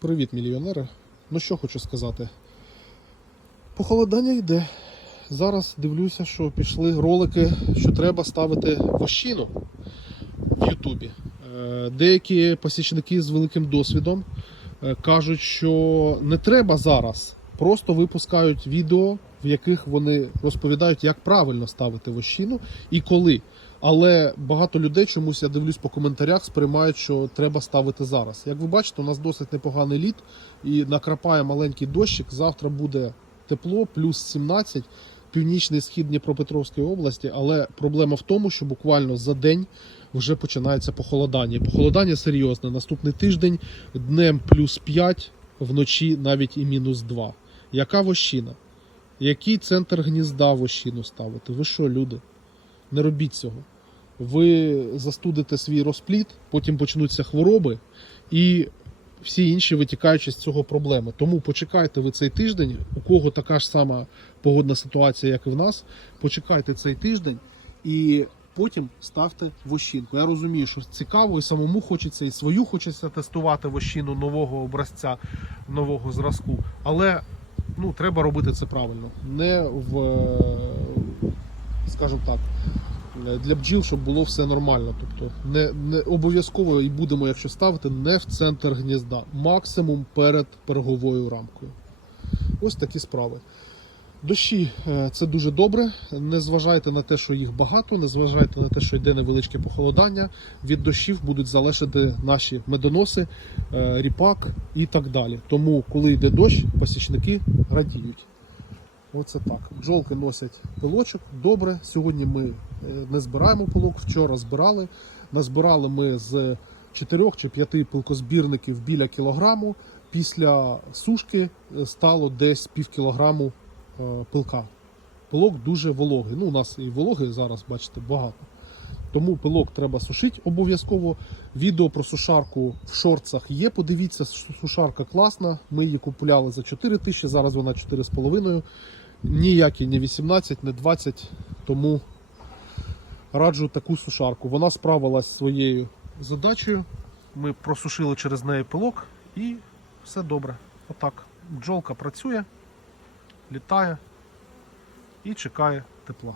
Привіт, мільйонери. Ну що хочу сказати. Похолодання йде. Зараз дивлюся, що пішли ролики, що треба ставити вощину в Ютубі. Е, Деякі посічники з великим досвідом е, кажуть, що не треба зараз. Просто випускають відео, в яких вони розповідають, як правильно ставити вощину і коли. Але багато людей чомусь я дивлюсь по коментарях, сприймають, що треба ставити зараз. Як ви бачите, у нас досить непоганий лід і накрапає маленький дощик. Завтра буде тепло, плюс 17, північний схід Дніпропетровської області. Але проблема в тому, що буквально за день вже починається похолодання. Похолодання серйозне. Наступний тиждень днем плюс 5, вночі навіть і мінус 2. Яка вощина? Який центр гнізда вощину ставити? Ви що, люди? Не робіть цього. Ви застудите свій розпліт, потім почнуться хвороби і всі інші витікаючи з цього проблеми. Тому почекайте ви цей тиждень, у кого така ж сама погодна ситуація, як і в нас. Почекайте цей тиждень і потім ставте вощинку. Я розумію, що цікаво, і самому хочеться, і свою хочеться тестувати вощину нового образця, нового зразку. Але ну, треба робити це правильно. Не в, скажімо так, для бджіл, щоб було все нормально. Тобто не, не обов'язково і будемо, якщо ставити, не в центр гнізда, максимум перед переговою рамкою. Ось такі справи. Дощі е, це дуже добре. Не зважайте на те, що їх багато, не зважайте на те, що йде невеличке похолодання. Від дощів будуть залежати наші медоноси, е, ріпак і так далі. Тому, коли йде дощ, пасічники радіють. Оце так. Бджолки носять пилочок. Добре. Сьогодні ми е, не збираємо пилок, вчора збирали. Назбирали ми з 4 чи 5 пилкозбірників біля кілограму. Після сушки е, стало десь пів кілограму е, пилка. Пилок дуже вологий. Ну, у нас і вологи зараз, бачите, багато. Тому пилок треба сушити обов'язково. Відео про сушарку в шорцах є. Подивіться, сушарка класна. Ми її купували за 4 тисячі, зараз вона 4,5. Ніякі не 18, не 20. Тому раджу таку сушарку. Вона справилась своєю задачею. Ми просушили через неї пилок і все добре. Отак. Бджолка працює, літає і чекає тепла.